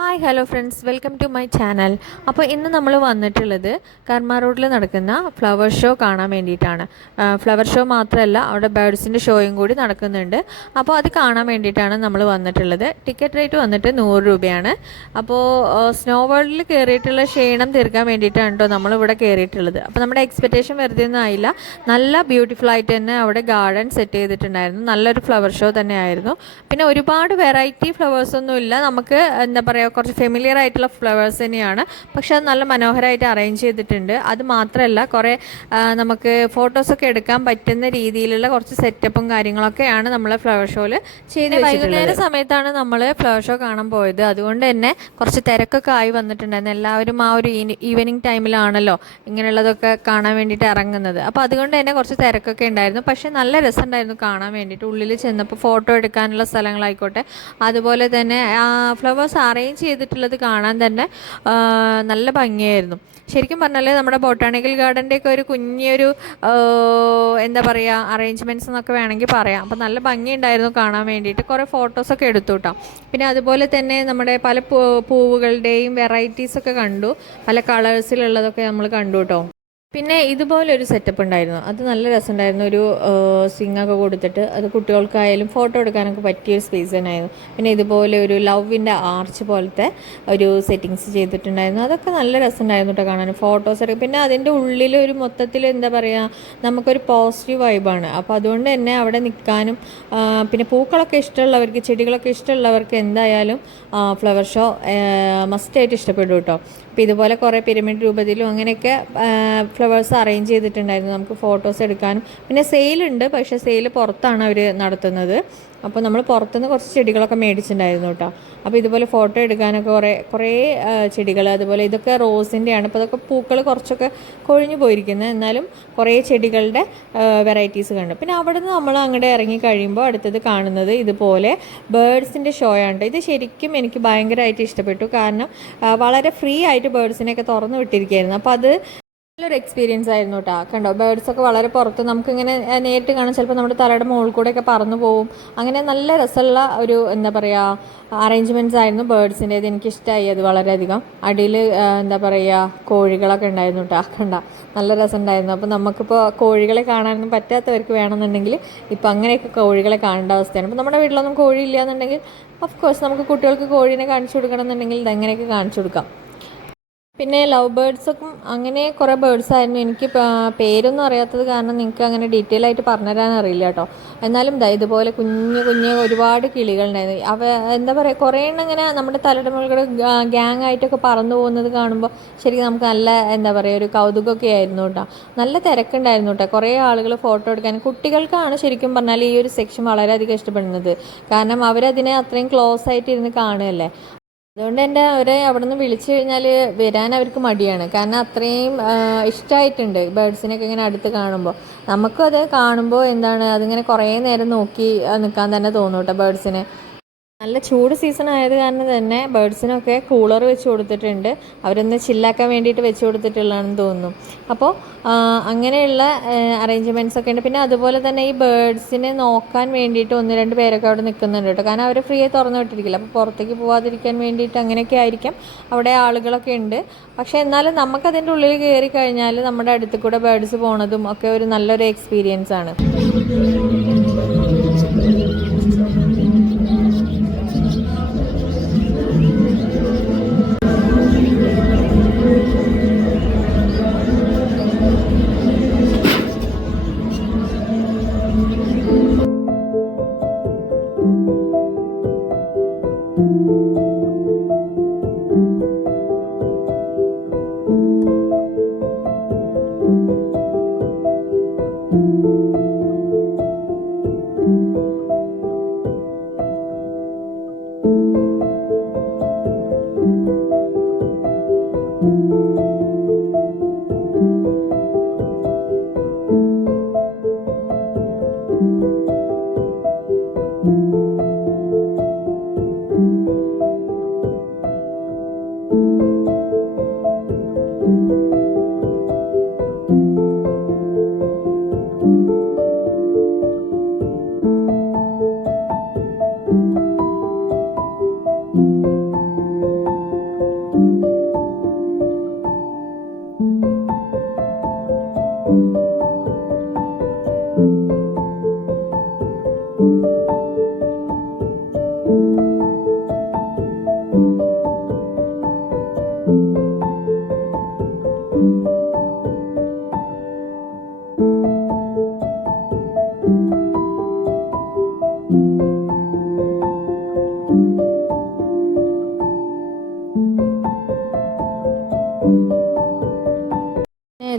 Hi hello friends, welcome to my channel. അപ്പോൾ ഇന്ന് നമ്മൾ വന്നിട്ടുള്ളത് കർമ്മ റോഡിൽ നടക്കുന്ന ഫ്ലവർ ഷോ കാണാൻ വേണ്ടിയിട്ടാണ്. ഫ്ലവർ ഷോ മാത്രമല്ല, അവിടെ ബേർഡ്സിൻ്റെ ഷോയും കൂടി നടക്കുന്നുണ്ട്. അപ്പോൾ അത് കാണാൻ വേണ്ടിയിട്ടാണ് നമ്മൾ വന്നിട്ടുള്ളത്. ടിക്കറ്റ് റേറ്റ് വന്നിട്ട് 100 രൂപയാണ്. അപ്പോൾ സ്നോ വേൾഡിൽ കയറിയിട്ടുള്ള ക്ഷീണം തീർക്കാൻ വേണ്ടിയിട്ടാണ് കേട്ടോ നമ്മളിവിടെ കയറിയിട്ടുള്ളത്. അപ്പോൾ നമ്മുടെ എക്സ്പെക്റ്റേഷൻ വെറുതെ ഒന്നും ആയില്ല. നല്ല ബ്യൂട്ടിഫുൾ ആയിട്ട് തന്നെ അവിടെ ഗാർഡൻ സെറ്റ് ചെയ്തിട്ടുണ്ടായിരുന്നു. നല്ലൊരു ഫ്ലവർ ഷോ തന്നെയായിരുന്നു. പിന്നെ ഒരുപാട് വെറൈറ്റി ഫ്ലവേഴ്സൊന്നും ഇല്ല. നമുക്ക് എന്താ പറയുക, കുറച്ച് ഫെമിലിയർ ആയിട്ടുള്ള ഫ്ലവേഴ്സ് തന്നെയാണ്. പക്ഷെ അത് നല്ല മനോഹരമായിട്ട് അറേഞ്ച് ചെയ്തിട്ടുണ്ട്. അത് മാത്രമല്ല, കുറേ നമുക്ക് ഫോട്ടോസൊക്കെ എടുക്കാൻ പറ്റുന്ന രീതിയിലുള്ള കുറച്ച് സെറ്റപ്പും കാര്യങ്ങളൊക്കെയാണ് നമ്മൾ ഫ്ലവർ ഷോയിൽ ചെയ്ത് വൈകുന്നേര സമയത്താണ് നമ്മൾ ഫ്ലവർ ഷോ കാണാൻ പോയത്. അതുകൊണ്ട് തന്നെ കുറച്ച് തിരക്കൊക്കെ ആയി വന്നിട്ടുണ്ടായിരുന്നു. എല്ലാവരും ആ ഒരു ഈവനിങ് ടൈമിലാണല്ലോ ഇങ്ങനെയുള്ളതൊക്കെ കാണാൻ വേണ്ടിയിട്ട് ഇറങ്ങുന്നത്. അപ്പോൾ അതുകൊണ്ട് തന്നെ കുറച്ച് തിരക്കൊക്കെ ഉണ്ടായിരുന്നു. പക്ഷേ നല്ല രസമുണ്ടായിരുന്നു കാണാൻ വേണ്ടിയിട്ട്. ഉള്ളിൽ ചെന്നപ്പോൾ ഫോട്ടോ എടുക്കാനുള്ള സ്ഥലങ്ങളായിക്കോട്ടെ, അതുപോലെ തന്നെ ഫ്ലവേഴ്സ് അറേഞ്ച് ചെയ്തിട്ടുള്ളത് കാണാൻ തന്നെ നല്ല ഭംഗിയായിരുന്നു. ശരിക്കും പറഞ്ഞാൽ നമ്മുടെ ബൊട്ടാണിക്കൽ ഗാർഡൻ്റെയൊക്കെ ഒരു കുഞ്ഞൊരു എന്താ പറയുക, അറേഞ്ച്മെൻറ്റ്സ് എന്നൊക്കെ വേണമെങ്കിൽ പറയാം. അപ്പോൾ നല്ല ഭംഗിയുണ്ടായിരുന്നു കാണാൻ വേണ്ടിയിട്ട്. കുറേ ഫോട്ടോസൊക്കെ എടുത്തു കേട്ടോ. പിന്നെ അതുപോലെ തന്നെ നമ്മുടെ പല പൂവുകളുടെയും വെറൈറ്റീസൊക്കെ കണ്ടു. പല കളേഴ്സിലുള്ളതൊക്കെ നമ്മൾ കണ്ടു കേട്ടോ. പിന്നെ ഇതുപോലൊരു സെറ്റപ്പ് ഉണ്ടായിരുന്നു. അത് നല്ല രസമുണ്ടായിരുന്നു. ഒരു സ്വിങ്ങൊക്കെ കൊടുത്തിട്ട് അത് കുട്ടികൾക്കായാലും ഫോട്ടോ എടുക്കാനൊക്കെ പറ്റിയൊരു സ്പേസ് തന്നെയായിരുന്നു. പിന്നെ ഇതുപോലെ ഒരു ലവിൻ്റെ ആർച്ച് പോലത്തെ ഒരു സെറ്റിങ്സ് ചെയ്തിട്ടുണ്ടായിരുന്നു. അതൊക്കെ നല്ല രസമുണ്ടായിരുന്നു കേട്ടോ കാണാൻ, ഫോട്ടോസ് എടുക്കും. പിന്നെ അതിൻ്റെ ഉള്ളിൽ ഒരു മൊത്തത്തിൽ എന്താ പറയുക, നമുക്കൊരു പോസിറ്റീവ് വൈബാണ്. അപ്പോൾ അതുകൊണ്ട് തന്നെ അവിടെ നിൽക്കാനും പിന്നെ പൂക്കളൊക്കെ ഇഷ്ടമുള്ളവർക്ക്, ചെടികളൊക്കെ ഇഷ്ടമുള്ളവർക്ക് എന്തായാലും ഫ്ലവർ ഷോ മസ്റ്റായിട്ട് ഇഷ്ടപ്പെടും കേട്ടോ. അപ്പോൾ ഇതുപോലെ കുറേ പിരമിഡ് രൂപത്തിലും അങ്ങനെയൊക്കെ ഫ്ലവേഴ്സ് അറേഞ്ച് ചെയ്തിട്ടുണ്ടായിരുന്നു. നമുക്ക് ഫോട്ടോസ് എടുക്കാനും. പിന്നെ സെയിലുണ്ട്, പക്ഷേ സെയിൽ പുറത്താണ് അവർ നടത്തുന്നത്. അപ്പോൾ നമ്മൾ പുറത്തുനിന്ന് കുറച്ച് ചെടികളൊക്കെ മേടിച്ചിട്ടുണ്ടായിരുന്നു കേട്ടോ. അപ്പോൾ ഇതുപോലെ ഫോട്ടോ എടുക്കാനൊക്കെ കുറേ ചെടികൾ, അതുപോലെ ഇതൊക്കെ റോസിൻ്റെയാണ്. അപ്പോൾ അതൊക്കെ പൂക്കൾ കുറച്ചൊക്കെ കൊഴിഞ്ഞു പോയിരിക്കുന്നത്, എന്നാലും കുറേ ചെടികളുടെ വെറൈറ്റീസ് കണ്ടു. പിന്നെ അവിടെ നിന്ന് നമ്മൾ അങ്ങോട്ട് ഇറങ്ങി കഴിയുമ്പോൾ അടുത്തത് കാണുന്നത് ഇതുപോലെ ബേർഡ്സിൻ്റെ ഷോ ആണ്. ഇത് ശരിക്കും എനിക്ക് ഭയങ്കരമായിട്ട് ഇഷ്ടപ്പെട്ടു. കാരണം വളരെ ഫ്രീ ആയിട്ട് ബേർഡ്സിനെയൊക്കെ തുറന്നു വിട്ടിരിക്കുകയായിരുന്നു. അപ്പോൾ അത് നല്ലൊരു എക്സ്പീരിയൻസ് ആയിരുന്നു കേട്ടോ. കണ്ടോ, ബേർഡ്സൊക്കെ വളരെ പുറത്ത് നമുക്കിങ്ങനെ നേരിട്ട് കാണാൻ, ചിലപ്പോൾ നമ്മുടെ തലയുടെ മുകളിൽ കൂടെയൊക്കെ പറന്നു പോവും. അങ്ങനെ നല്ല രസമുള്ള ഒരു എന്താ പറയുക അറേഞ്ച്മെൻറ്റ്സ് ആയിരുന്നു ബേർഡ്സിൻ്റേത്. എനിക്കിഷ്ടമായി അത് വളരെയധികം. അടിയിൽ എന്താ പറയുക കോഴികളൊക്കെ ഉണ്ടായിരുന്നു കേട്ടോ. കണ്ട നല്ല രസമുണ്ടായിരുന്നു. അപ്പോൾ നമുക്കിപ്പോൾ കോഴികളെ കാണാനൊന്നും പറ്റാത്തവർക്ക് വേണമെന്നുണ്ടെങ്കിൽ ഇപ്പോൾ അങ്ങനെയൊക്കെ കോഴികളെ കാണേണ്ട അവസ്ഥയാണ്. അപ്പോൾ നമ്മുടെ വീട്ടിലൊന്നും കോഴി ഇല്ല എന്നുണ്ടെങ്കിൽ ഓഫ് കോഴ്സ് നമുക്ക് കുട്ടികൾക്ക് കോഴീനെ കാണിച്ചു കൊടുക്കണം എന്നുണ്ടെങ്കിൽ ഇതെങ്ങനെയൊക്കെ കാണിച്ചു കൊടുക്കാം. പിന്നെ ലവ് ബേർഡ്സൊക്കെ അങ്ങനെ കുറേ ബേർഡ്സ് ആയിരുന്നു. എനിക്ക് പേരൊന്നും അറിയാത്തത് കാരണം നിങ്ങൾക്ക് അങ്ങനെ ഡീറ്റെയിൽ ആയിട്ട് പറഞ്ഞുതരാൻ അറിയില്ല കേട്ടോ. എന്നാലും ഇതുപോലെ കുഞ്ഞ് ഒരുപാട് കിളികളുണ്ടായിരുന്നു. എന്താ പറയുക, കുറേ എണ്ണം ഇങ്ങനെ നമ്മുടെ തലയുടെ മുകളിൽ ഗ്യാങ് ആയിട്ടൊക്കെ പറന്നു പോകുന്നത് കാണുമ്പോൾ ശരിക്കും നമുക്ക് നല്ല എന്താ പറയുക, ഒരു കൗതുകമൊക്കെ ആയിരുന്നു കേട്ടോ. നല്ല തിരക്കുണ്ടായിരുന്നു കേട്ടോ. കുറേ ആളുകൾ ഫോട്ടോ എടുക്കാൻ, കുട്ടികൾക്കാണ് ശരിക്കും പറഞ്ഞാൽ ഈ ഒരു സെക്ഷൻ വളരെയധികം ഇഷ്ടപ്പെടുന്നത്. കാരണം അവരതിനെ അത്രയും ക്ലോസ് ആയിട്ട് ഇരുന്ന് കാണുകയല്ലേ. അതുകൊണ്ട് തന്നെ അവരെ അവിടെ നിന്ന് വിളിച്ചു കഴിഞ്ഞാൽ വരാൻ അവർക്ക് മടിയാണ്. കാരണം അത്രയും ഇഷ്ടമായിട്ടുണ്ട് ബേർഡ്സിനൊക്കെ ഇങ്ങനെ അടുത്ത് കാണുമ്പോൾ. നമുക്കും അത് കാണുമ്പോൾ എന്താണ്, അതിങ്ങനെ കുറേ നേരം നോക്കി നിൽക്കാൻ തന്നെ തോന്നും കേട്ടോ ബേർഡ്സിനെ. നല്ല ചൂട് സീസൺ ആയത് കാരണം തന്നെ ബേർഡ്സിനൊക്കെ കൂളർ വെച്ച് കൊടുത്തിട്ടുണ്ട്. അവരൊന്ന് ചില്ലാക്കാൻ വേണ്ടിയിട്ട് വെച്ച് കൊടുത്തിട്ടുള്ളതാണെന്ന് തോന്നുന്നു. അപ്പോൾ അങ്ങനെയുള്ള അറേഞ്ച്മെൻറ്റ്സ് ഒക്കെ ഉണ്ട്. പിന്നെ അതുപോലെ തന്നെ ഈ ബേർഡ്സിനെ നോക്കാൻ വേണ്ടിയിട്ട് 1-2 പേരൊക്കെ അവിടെ നിൽക്കുന്നുണ്ട് കേട്ടോ. കാരണം അവർ ഫ്രീ ആയി തുറന്നു വിട്ടിരിക്കില്ല. അപ്പോൾ പുറത്തേക്ക് പോകാതിരിക്കാൻ വേണ്ടിയിട്ട് അങ്ങനെയൊക്കെ ആയിരിക്കാം അവിടെ ആളുകളൊക്കെ ഉണ്ട്. പക്ഷേ എന്നാലും നമുക്കതിൻ്റെ ഉള്ളിൽ കയറി കഴിഞ്ഞാൽ നമ്മുടെ അടുത്ത് കൂടെ ബേർഡ്സ് പോണതും ഒക്കെ ഒരു നല്ലൊരു എക്സ്പീരിയൻസ് ആണ്.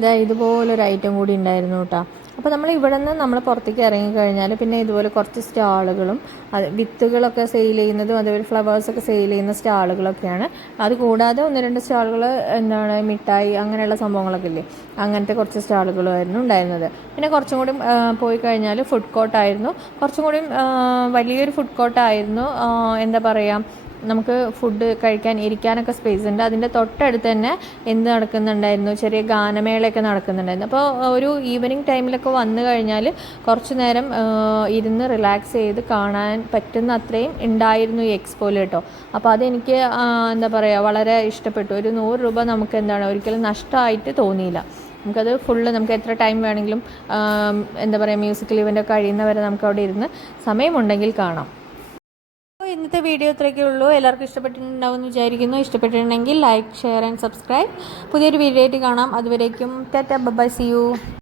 ഇതാ ഇതുപോലൊരു ഐറ്റം കൂടി ഉണ്ടായിരുന്നു കേട്ടോ. അപ്പോൾ നമ്മൾ ഇവിടെ നിന്ന് നമ്മൾ പുറത്തേക്ക് ഇറങ്ങിക്കഴിഞ്ഞാൽ പിന്നെ ഇതുപോലെ കുറച്ച് സ്റ്റാളുകളും വിത്തുകളൊക്കെ സെയിൽ ചെയ്യുന്നതും അതേപോലെ ഫ്ലവേഴ്സൊക്കെ സെയിൽ ചെയ്യുന്ന സ്റ്റാളുകളൊക്കെയാണ്. അത് കൂടാതെ 1-2 സ്റ്റാളുകൾ എന്താണ് മിഠായി അങ്ങനെയുള്ള സംഭവങ്ങളൊക്കെ ഇല്ലേ, അങ്ങനത്തെ കുറച്ച് സ്റ്റാളുകളുമായിരുന്നു ഉണ്ടായിരുന്നത്. പിന്നെ കുറച്ചും കൂടി പോയി കഴിഞ്ഞാൽ ഫുഡ് കോർട്ടായിരുന്നു. കുറച്ചും കൂടി വലിയൊരു ഫുഡ് കോർട്ടായിരുന്നു. എന്താ പറയുക, നമുക്ക് ഫുഡ് കഴിക്കാൻ ഇരിക്കാനൊക്കെ സ്പേസ് ഉണ്ട്. അതിൻ്റെ തൊട്ടടുത്ത് തന്നെ എന്ത് നടക്കുന്നുണ്ടായിരുന്നു, ചെറിയ ഗാനമേളയൊക്കെ നടക്കുന്നുണ്ടായിരുന്നു. അപ്പോൾ ഒരു ഈവനിങ് ടൈമിലൊക്കെ വന്നു കഴിഞ്ഞാൽ കുറച്ച് നേരം ഇരുന്ന് റിലാക്സ് ചെയ്ത് കാണാൻ പറ്റുന്ന അത്രയും ഉണ്ടായിരുന്നു ഈ എക്സ്പോയിൽ കേട്ടോ. അപ്പോൾ അതെനിക്ക് എന്താ പറയുക വളരെ ഇഷ്ടപ്പെട്ടു. ഒരു 100 രൂപ നമുക്ക് എന്താണ് ഒരിക്കലും നഷ്ടമായിട്ട് തോന്നിയില്ല. നമുക്കത് ഫുള്ള് നമുക്ക് എത്ര ടൈം വേണമെങ്കിലും എന്താ പറയുക മ്യൂസിക്കൽ ഇവൻ്റ് കഴിയുന്നവരെ നമുക്ക് അവിടെ ഇരുന്ന് സമയമുണ്ടെങ്കിൽ കാണാം. ഇന്നത്തെ വീഡിയോ ഇത്രയൊക്കെ ഉള്ളൂ. എല്ലാവർക്കും ഇഷ്ടപ്പെട്ടിട്ടുണ്ടാവും എന്ന് വിചാരിക്കുന്നു. ഇഷ്ടപ്പെട്ടിട്ടുണ്ടെങ്കിൽ ലൈക്ക്, ഷെയർ ആൻഡ് സബ്സ്ക്രൈബ്. പുതിയൊരു വീഡിയോ ആയിട്ട് കാണാം. അതുവരേക്കും ടാറ്റ, ബൈ, സീ യു.